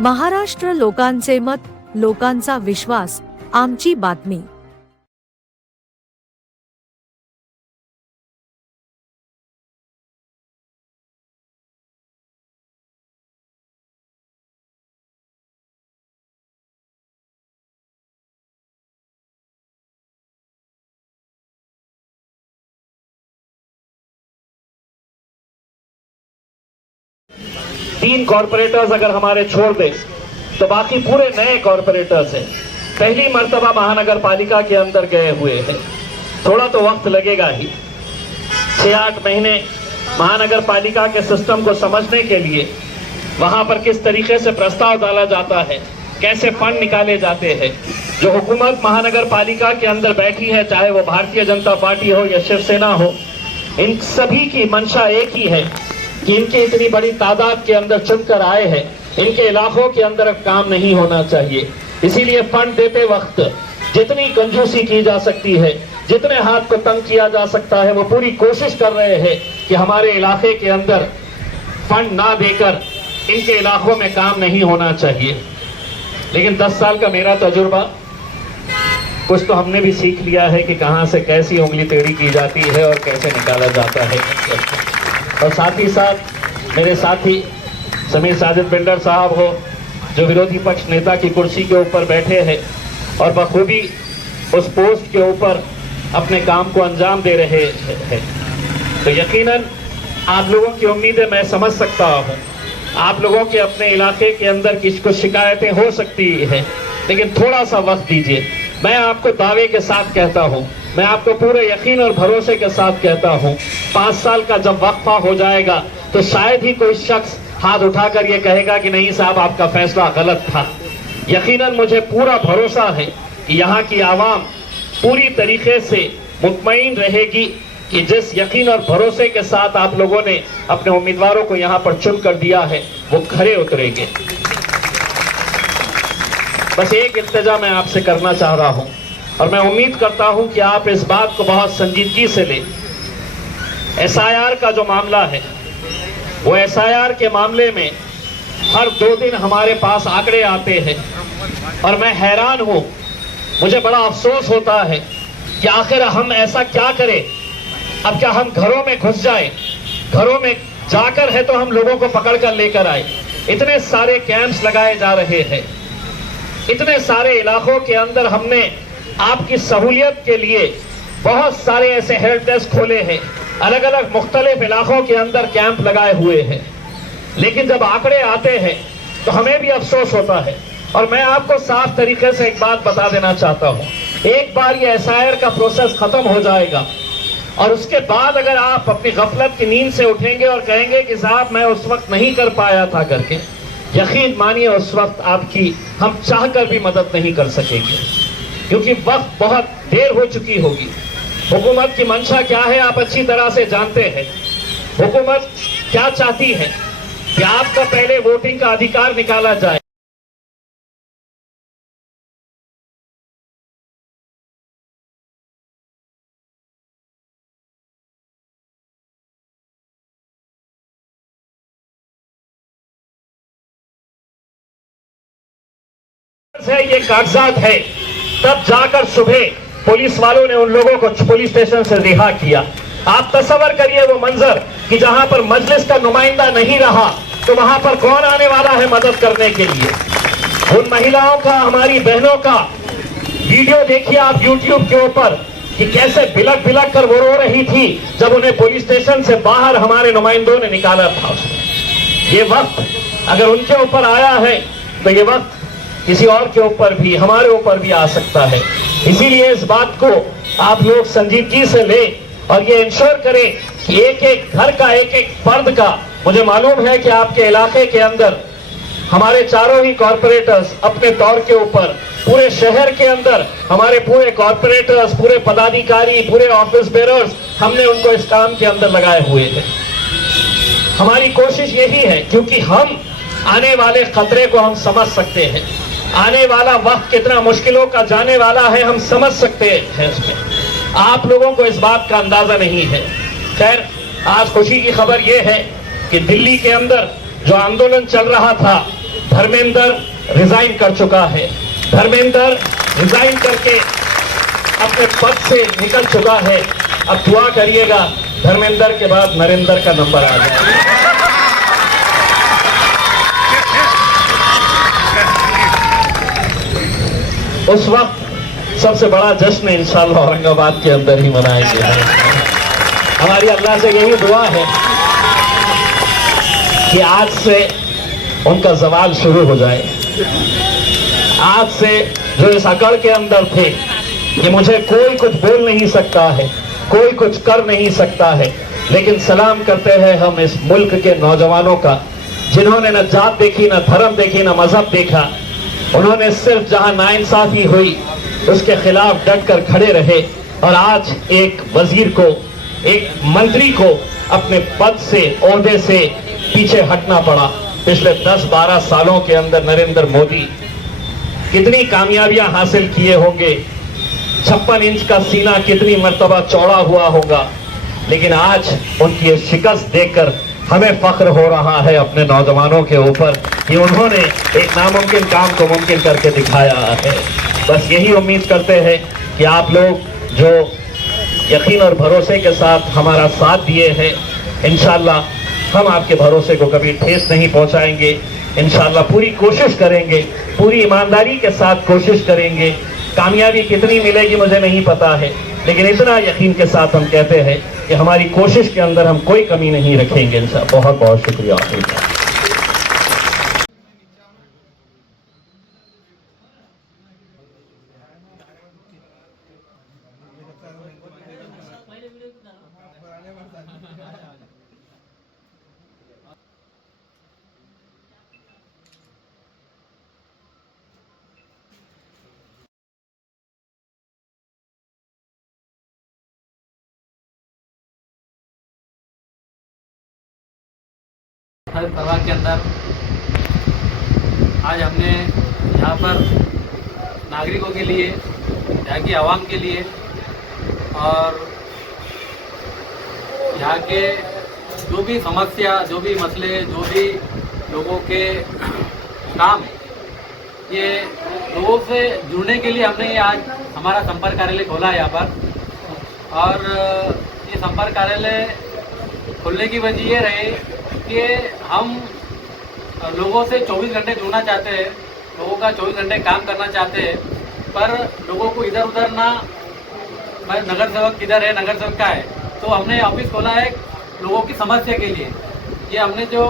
महाराष्ट्र लोकांचे मत, लोकांचा विश्वास, आमची बातमी। तीन कॉर्पोरेटर्स अगर हमारे छोड़ दे तो बाकी पूरे नए कॉर्पोरेटर्स हैं। पहली मर्तबा महानगर पालिका के अंदर गए हुए हैं। थोड़ा तो वक्त लगेगा ही, 6-8 महीने महानगर पालिका के सिस्टम को समझने के लिए, वहां पर किस तरीके से प्रस्ताव डाला जाता है, कैसे फंड निकाले जाते हैं। जो हुकूमत महानगर पालिका के अंदर बैठी है, चाहे वो भारतीय जनता पार्टी हो या शिवसेना हो, इन सभी की मंशा एक ही है कि इनके इतनी बड़ी तादाद के अंदर चुनकर आए हैं, इनके इलाकों के अंदर अब काम नहीं होना चाहिए। इसीलिए फंड देते वक्त जितनी कंजूसी की जा सकती है, जितने हाथ को तंग किया जा सकता है, वो पूरी कोशिश कर रहे हैं कि हमारे इलाके के अंदर फंड ना देकर इनके इलाकों में काम नहीं होना चाहिए। लेकिन 10 साल का मेरा तजुर्बा, कुछ तो हमने भी सीख लिया है कि कहां से कैसी उंगली टेढ़ी की जाती है और कैसे निकाला जाता है। और साथ ही साथ मेरे साथी समीर साजिद बिल्डर साहब हो, जो विरोधी पक्ष नेता की कुर्सी के ऊपर बैठे हैं और बखूबी उस पोस्ट के ऊपर अपने काम को अंजाम दे रहे हैं, तो यकीनन आप लोगों की उम्मीदें मैं समझ सकता हूं। आप लोगों के अपने इलाके के अंदर कुछ शिकायतें हो सकती है, लेकिन थोड़ा सा वक्त दीजिए। मैं आपको दावे के साथ कहता हूं, मैं आपको पूरे यकीन और भरोसे के साथ कहता हूं, 5 साल का जब वक्फा हो जाएगा तो शायद ही कोई शख्स हाथ उठाकर ये कहेगा कि नहीं साहब आपका फैसला गलत था। यकीनन मुझे पूरा भरोसा है कि यहाँ की आवाम पूरी तरीके से मुतमईन रहेगी कि जिस यकीन और भरोसे के साथ आप लोगों ने अपने उम्मीदवारों को यहाँ पर चुन कर दिया है, वो खरे उतरेंगे। बस एक इल्तिजा मैं आपसे करना चाह रहा हूं और मैं उम्मीद करता हूं कि आप इस बात को बहुत संजीदगी से लें। SIR का जो मामला है, वो SIR के मामले में हर 2 दिन हमारे पास आंकड़े आते हैं और मैं हैरान हूं। मुझे बड़ा अफसोस होता है कि आखिर हम ऐसा क्या करें। अब क्या हम घरों में घुस जाएं? घरों में जाकर है तो हम लोगों को पकड़ कर लेकर आए। इतने सारे कैंप्स लगाए जा रहे हैं, इतने सारे इलाकों के अंदर हमने आपकी सहूलियत के लिए बहुत सारे ऐसे हेल्प डेस्क खोले हैं, अलग अलग मुख्तलिफ इलाकों के अंदर कैंप लगाए हुए हैं। लेकिन जब आंकड़े आते हैं तो हमें भी अफसोस होता है। और मैं आपको साफ तरीके से एक बात बता देना चाहता हूं, एक बार ये SIR का प्रोसेस खत्म हो जाएगा और उसके बाद अगर आप अपनी गफलत की नींद से उठेंगे और कहेंगे कि साहब मैं उस वक्त नहीं कर पाया था करके, यकीन मानिए उस वक्त आपकी हम चाहकर भी मदद नहीं कर सकेंगे, क्योंकि वक्त बहुत देर हो चुकी होगी। हुकूमत की मंशा क्या है आप अच्छी तरह से जानते हैं। हुकूमत क्या चाहती है कि आपका पहले वोटिंग का अधिकार निकाला जाए। ये कागजात है, तब जाकर सुबह पुलिस वालों ने उन लोगों को पुलिस स्टेशन से रिहा किया। आप तसव्वुर करिए वो मंजर कि जहां पर मजलिस का नुमाइंदा नहीं रहा तो वहां पर कौन आने वाला है मदद करने के लिए। उन महिलाओं का, हमारी बहनों का वीडियो देखिए आप YouTube के ऊपर कि कैसे बिलक बिलक कर वो रो रही थी जब उन्हें पुलिस स्टेशन से बाहर हमारे नुमाइंदों ने निकाला था। ये वक्त अगर उनके ऊपर आया है तो ये वक्त किसी और के ऊपर भी, हमारे ऊपर भी आ सकता है। इसीलिए इस बात को आप लोग संजीदगी से लें और ये इंश्योर करें कि एक एक घर का, एक एक फर्द का, मुझे मालूम है कि आपके इलाके के अंदर हमारे चारों ही कॉर्पोरेटर्स अपने तौर के ऊपर, पूरे शहर के अंदर हमारे पूरे कॉर्पोरेटर्स, पूरे पदाधिकारी, पूरे ऑफिस बेरर्स, हमने उनको इस काम के अंदर लगाए हुए हैं। हमारी कोशिश यही है, क्योंकि हम आने वाले खतरे को हम समझ सकते हैं, आने वाला वक्त कितना मुश्किलों का जाने वाला है हम समझ सकते हैं। इसमें आप लोगों को इस बात का अंदाजा नहीं है। खैर, आज खुशी की खबर यह है कि दिल्ली के अंदर जो आंदोलन चल रहा था, धर्मेंद्र रिजाइन कर चुका है। धर्मेंद्र रिजाइन करके अपने पद से निकल चुका है। अब दुआ करिएगा धर्मेंद्र के बाद नरेंद्र का नंबर आ जाए। उस वक्त सबसे बड़ा जश्न इंशाअल्लाह औरंगाबाद के अंदर ही मनाएंगे। हमारी अल्लाह से यही दुआ है कि आज से उनका जवाल शुरू हो जाए। आज से जो इस अकड़ के अंदर थे कि मुझे कोई कुछ बोल नहीं सकता है, कोई कुछ कर नहीं सकता है, लेकिन सलाम करते हैं हम इस मुल्क के नौजवानों का, जिन्होंने न जात देखी, न धर्म देखी, न मजहब देखा। उन्होंने सिर्फ जहां नाइंसाफी हुई उसके खिलाफ डट कर खड़े रहे और आज एक वजीर को, एक मंत्री को अपने पद से, ओहदे से पीछे हटना पड़ा। पिछले 10-12 सालों के अंदर नरेंद्र मोदी कितनी कामयाबियां हासिल किए होंगे, 56 इंच का सीना कितनी मर्तबा चौड़ा हुआ होगा, लेकिन आज उनकी ये शिकस्त देखकर हमें फख्र हो रहा है अपने नौजवानों के ऊपर कि उन्होंने एक नामुमकिन काम को मुमकिन करके दिखाया है। बस यही उम्मीद करते हैं कि आप लोग जो यकीन और भरोसे के साथ हमारा साथ दिए हैं, इंशाअल्लाह हम आपके भरोसे को कभी ठेस नहीं पहुंचाएंगे। इंशाअल्लाह पूरी कोशिश करेंगे, पूरी ईमानदारी के साथ कोशिश करेंगे। कामयाबी कितनी मिलेगी मुझे नहीं पता है, लेकिन इतना यकीन के साथ हम कहते हैं कि हमारी कोशिश के अंदर हम कोई कमी नहीं रखेंगे। इंशाअल्लाह बहुत बहुत शुक्रिया। हर परिवार के अंदर आज हमने यहाँ पर नागरिकों के लिए, यहाँ की आवाम के लिए और यहाँ के जो भी समस्या, जो भी मसले, जो भी लोगों के काम, ये लोगों से जुड़ने के लिए हमने आज हमारा संपर्क कार्यालय खोला है यहाँ पर। और ये संपर्क कार्यालय खोलने की वजह ये रही कि हम लोगों से 24 घंटे जुड़ना चाहते हैं, लोगों का 24 घंटे काम करना चाहते हैं, पर लोगों को इधर उधर ना, भाई नगर सेवक किधर है, नगर सेवक का है, तो हमने ऑफिस खोला है लोगों की समस्या के लिए। ये हमने जो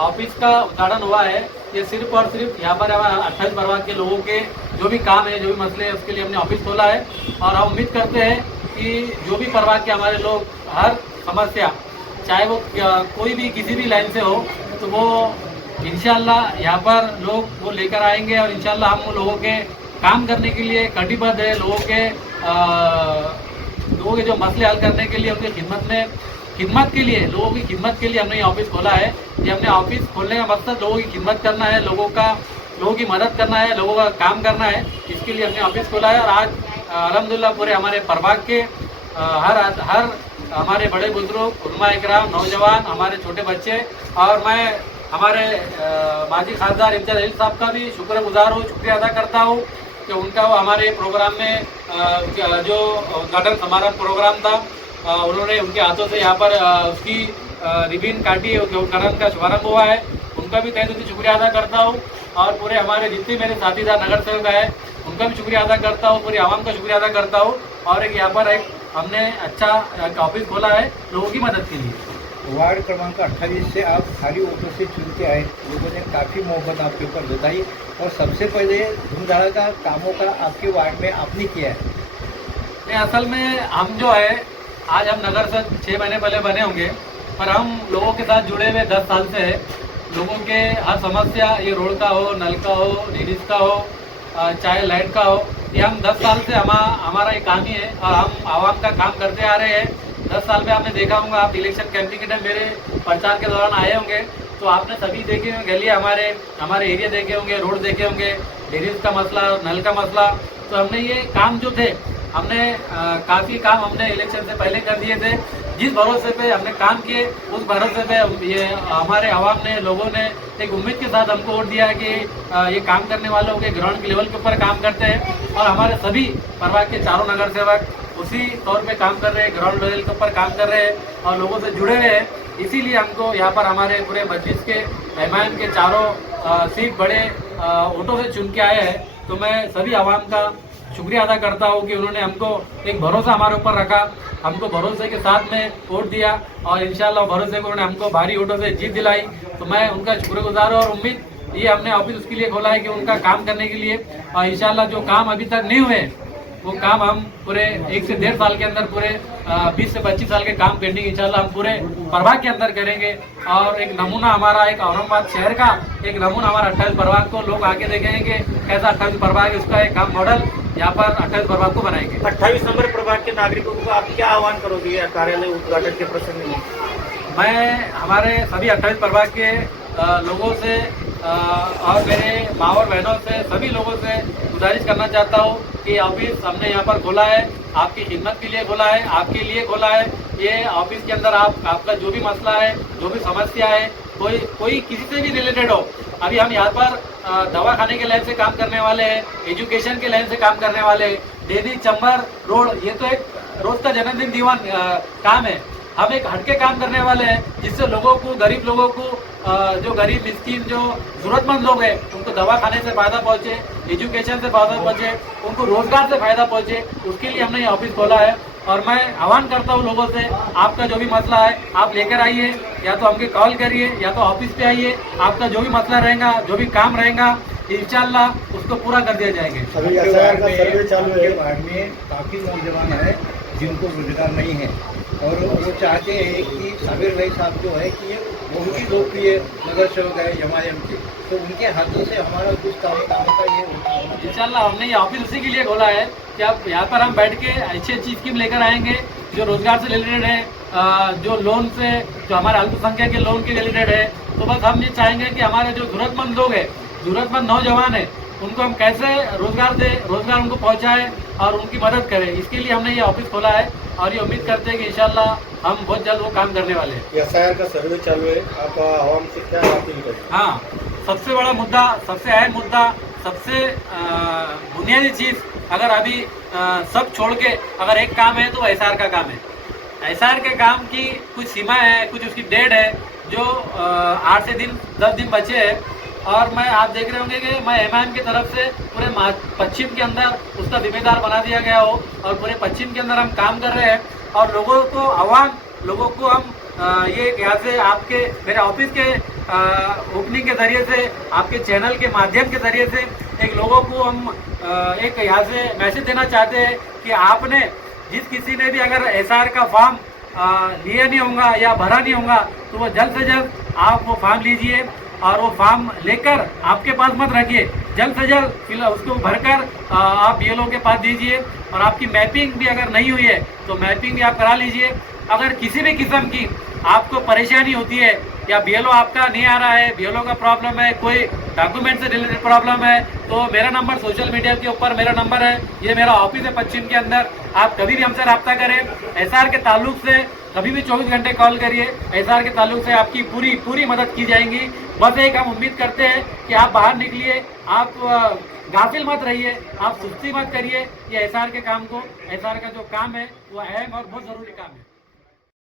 ऑफिस का उद्घाटन हुआ है, ये सिर्फ और सिर्फ यहाँ पर 28 परिवार के लोगों के जो भी काम है, जो भी मसले हैं, उसके लिए हमने ऑफिस खोला है। और हम उम्मीद करते हैं कि जो भी परिवार के हमारे लोग हर समस्या, चाहे वो कोई भी किसी भी लाइन से हो, तो वो इंशाल्लाह यहाँ पर लोग वो लेकर आएंगे और इंशाल्लाह हम लोगों के काम करने के लिए कटिबद्ध है। लोगों के जो मसले हल करने के लिए, उनकी खिदमत के लिए, लोगों की खिदमत के लिए हमने ये ऑफिस खोला है। ये हमने ऑफिस खोलने का मकसद लोगों की खिदमत करना है, लोगों की मदद करना है, लोगों का काम करना है, इसके लिए हमने ऑफिस खोला है। और आज अल्हम्दुलिल्लाह पूरे हमारे प्रभाग के हर हमारे बड़े बुजुर्ग, उलमा इकराम, नौजवान, हमारे छोटे बच्चे और मैं हमारे माजी खासदार इम्तियाज़ अली साहब का भी शुक्रगुजार हूँ, शुक्रिया अदा करता हूँ कि उनका वो हमारे प्रोग्राम में जो उद्घाटन समारोह प्रोग्राम था, उन्होंने उनके हाथों से यहाँ पर उसकी रिबन काटी, उद्घाटन का शुभारंभ हुआ है। उनका भी तहे दिल से शुक्रिया अदा करता हूँ और पूरे हमारे जितने मेरे साथीदार नगर सेवक हैं उनका भी शुक्रिया अदा करता हूँ, पूरी आवाम का शुक्रिया अदा करता हूँ। और एक यहाँ पर हमने अच्छा ऑफिस खोला है लोगों की मदद के लिए। वार्ड क्रमांक 28 से आप खाली वोटों से चुन के आए, लोगों ने काफ़ी मोहब्बत आपके ऊपर जताई और सबसे पहले धूमधड़ाका कामों का आपके वार्ड में आपने किया है। नहीं, असल में हम जो है, आज हम नगर से 6 महीने पहले बने होंगे, पर हम लोगों के साथ जुड़े हुए 10 साल से है। लोगों के हर समस्या, ये रोड का हो, नल का हो, लेडीज़ का हो, चाहे लाइट का हो, ये हम 10 साल से हमारा ये काम ही है और हम आवाम का काम करते आ रहे हैं। 10 साल में आपने देखा होगा, आप इलेक्शन कैंपिंग के टाइम मेरे प्रचार के दौरान आए होंगे तो आपने सभी देखे होंगे, गली हमारे एरिया देखे होंगे, रोड देखे होंगे, लेडीज़ का मसला, नल का मसला। तो हमने ये काम जो थे हमने काफ़ी काम हमने इलेक्शन से पहले कर दिए थे। जिस भरोसे पे हमने काम किए उस भरोसे पे ये हमारे आवाम ने, लोगों ने एक उम्मीद के साथ हमको वोट दिया कि ये काम करने वालों के ग्राउंड के लेवल के ऊपर काम करते हैं और हमारे सभी प्रभाग के चारों नगर सेवक उसी तौर पे काम कर रहे हैं, ग्राउंड लेवल के ऊपर काम कर रहे हैं और लोगों से जुड़े हुए हैं। इसीलिए हमको यहाँ पर हमारे पूरे मस्जिद के मेहमान के चारों सीट बड़े वोटों से चुन के आए हैं। तो मैं सभी आवाम का शुक्रिया अदा करता हूँ कि उन्होंने हमको एक भरोसा हमारे ऊपर रखा, हमको भरोसे के साथ में वोट दिया और इंशाल्लाह भरोसे को उन्होंने हमको भारी वोटों से जीत दिलाई। तो मैं उनका शुक्रगुजार हूँ और उम्मीद ये हमने ऑफिस उसके लिए खोला है कि उनका काम करने के लिए और इंशाल्लाह जो काम अभी तक नहीं हुए वो काम हम पूरे 1 से 1.5 साल के अंदर पूरे 20 से 25 साल के काम पेंडिंग इंशाल्लाह हम पूरे प्रभाग के अंदर करेंगे। और एक नमूना हमारा, एक औरंगाबाद शहर का एक नमूना हमारा 28 प्रभाग को लोग आके देखेंगे कि कैसा 28 प्रभाग है, उसका एक काम मॉडल यहाँ पर 28 प्रभाग को बनाएंगे। 28 नंबर प्रभाग के नागरिकों को आप क्या आह्वान करोगे कार्यालय उद्घाटन के प्रसंग में? मैं हमारे सभी 28 प्रभाग के लोगों से और मेरे माँ और बहनों से, सभी लोगों से गुजारिश करना चाहता हूँ कि ऑफिस हमने यहाँ पर खोला है, आपकी खिदमत के लिए खोला है, आपके लिए खोला है। ये ऑफिस के अंदर आपका जो भी मसला है, जो भी समस्या है, कोई किसी से भी रिलेटेड हो, अभी हम यहाँ पर दवाखाने के लाइन से काम करने वाले हैं, एजुकेशन के लाइन से काम करने वाले हैं, डेली चंबर रोड, ये तो एक रोज का जन्मदिन दीवान काम है। हम एक हटके काम करने वाले हैं जिससे लोगों को, गरीब लोगों को, जो गरीब मिस्किन, जो जरूरतमंद लोग हैं, उनको दवाखाने से फायदा पहुंचे, एजुकेशन से फायदा पहुंचे, उनको रोजगार से फायदा पहुंचे, उसके लिए हमने ये ऑफिस खोला है। और मैं आह्वान करता हूँ लोगों से, आपका जो भी मसला है आप लेकर आइए, या तो हमके कॉल करिए या तो ऑफिस पे आइए। आपका जो भी मसला रहेगा, जो भी काम रहेगा, इंशाल्लाह उसको पूरा कर दिया जाएंगे। आपके वार्ड में काफ़ी नौजवान है जिनको रोजगार नहीं है और वो चाहते हैं कि साबिर भाई साहब जो है कि ये बहुत ही लोकप्रिय नगर सेवक है जमायम के, तो उनके हाथों से हमारा कुछ काम का ये इंशाल्लाह हमने ये ऑफिस उसी के लिए खोला है कि अब यहाँ पर हम बैठ के अच्छी अच्छी स्कीम लेकर आएंगे जो रोजगार से रिलेटेड है, जो लोन से, जो हमारे अल्पसंख्यक के लोन के रिलेटेड है। तो बस हम ये चाहेंगे कि हमारे जो जरूरतमंद लोग हैं, जरूरतमंद नौजवान है, उनको हम कैसे रोजगार दे, रोजगार उनको पहुंचाए और उनकी मदद करें। इसके लिए हमने ये ऑफिस खोला है और ये उम्मीद करते हैं कि इंशाल्लाह हम बहुत जल्द वो काम करने वाले हैं। एसआईआर का सर्वे चालू है, आप आवाम से क्या अपील करें? हाँ, सबसे बड़ा मुद्दा, सबसे अहम मुद्दा, सबसे बुनियादी चीज़, अगर अभी सब छोड़ के अगर एक काम है तो एसआईआर का काम है। एसआईआर के काम की कुछ सीमा है, कुछ उसकी डेट है, जो 8 से 10 दिन बचे हैं। और मैं, आप देख रहे होंगे कि मैं एमआईएम की तरफ से पूरे पश्चिम के अंदर उसका जिम्मेदार बना दिया गया हो और पूरे पश्चिम के अंदर हम काम कर रहे हैं और लोगों को हम ये यहाँ से आपके, मेरे ऑफिस के ओपनिंग के जरिए से, आपके चैनल के माध्यम के जरिए से एक लोगों को हम एक यहाँ से मैसेज देना चाहते हैं कि आपने, जिस किसी ने भी अगर एसआईआर का फॉर्म लिया नहीं होगा या भरा नहीं होगा तो वो जल्द से जल्द आप वो फॉर्म लीजिए और वो फॉर्म लेकर आपके पास मत रखिए, जल्द से जल्द फिलहाल उसको भरकर आप बीएलओ के पास दीजिए। और आपकी मैपिंग भी अगर नहीं हुई है तो मैपिंग भी आप करा लीजिए। अगर किसी भी किस्म की आपको परेशानी होती है या बीएलओ आपका नहीं आ रहा है, बीएलओ का प्रॉब्लम है, कोई डॉक्यूमेंट से रिलेटेड प्रॉब्लम है, तो मेरा नंबर सोशल मीडिया के ऊपर मेरा नंबर है, ये मेरा ऑफिस है पश्चिम के अंदर। आप कभी भी हमसे रब्ता करें। एसआईआर के ताल्लुक से कभी भी 24 घंटे कॉल करिए, एसआईआर के ताल्लुक से आपकी पूरी मदद की जाएगी। बस एक हम उम्मीद करते हैं कि आप बाहर निकलिए, आप गाफिल मत रहिए, आप सुस्ती मत करिए। ये एसआईआर के काम को, एसआईआर का जो काम है वो अहम और बहुत ज़रूरी काम है।